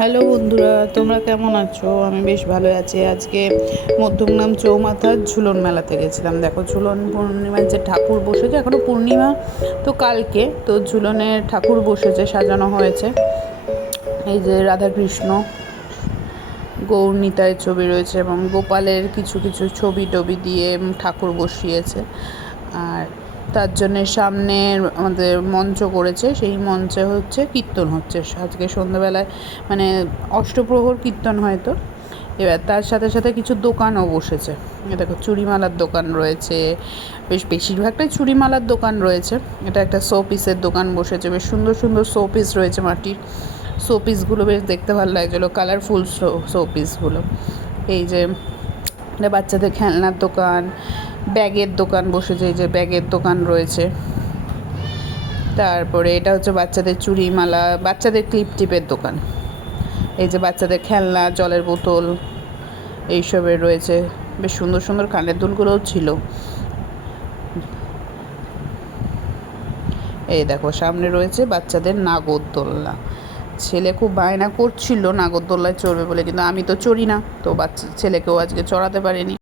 Hello বন্ধুরা, তোমরা কেমন আছো? আমি বেশ ভালো আছি। আজকে মধ্যমগ্রাম চৌমাথার ঝুলন মেলাতে গেছিলাম। দেখো, ঝুলন পূর্ণিমার যে ঠাকুর বসেছে, এখনও পূর্ণিমা তো কালকে, তো ঝুলনের ঠাকুর বসেছে, সাজানো হয়েছে। এই যে রাধাকৃষ্ণ, গৌরনীতায় ছবি রয়েছে এবং গোপালের কিছু কিছু ছবি টবি দিয়ে ঠাকুর বসিয়েছে। আর তার জন্যে সামনে আমাদের মঞ্চ করেছে, সেই মঞ্চে হচ্ছে কীর্তন হচ্ছে আজকে সন্ধ্যাবেলায়, মানে অষ্টপ্রহর কীর্তন হয়তো। এবার তার সাথে সাথে কিছু দোকানও বসেছে। দেখো, চুড়িমালার দোকান রয়েছে, বেশিরভাগটাই চুড়িমালার দোকান রয়েছে। এটা একটা শো পিসের দোকান বসেছে, বেশ সুন্দর সুন্দর শো পিস রয়েছে, মাটির শো পিসগুলো বেশ দেখতে ভালো লাগছিলো, কালারফুল শো পিসগুলো। এই যে এটা বাচ্চাদের খেলনার দোকান, ব্যাগের দোকান বসেছে, এই যে ব্যাগের দোকান রয়েছে। তারপরে এটা হচ্ছে বাচ্চাদের চুড়িমালা, বাচ্চাদের ক্লিপ টিপের দোকান। এই যে বাচ্চাদের খেলনা, জলের বোতল এইসবের রয়েছে। বেশ সুন্দর সুন্দর কানের দুলগুলোও ছিল। এই দেখো, সামনে রয়েছে বাচ্চাদের নাগরদোলনা। ছেলে খুব বায়না করছিল নাগরদোলনায় চড়বে বলে, কিন্তু আমি তো চড়ি না, তো ছেলেকেও আজকে চড়াতে পারিনি।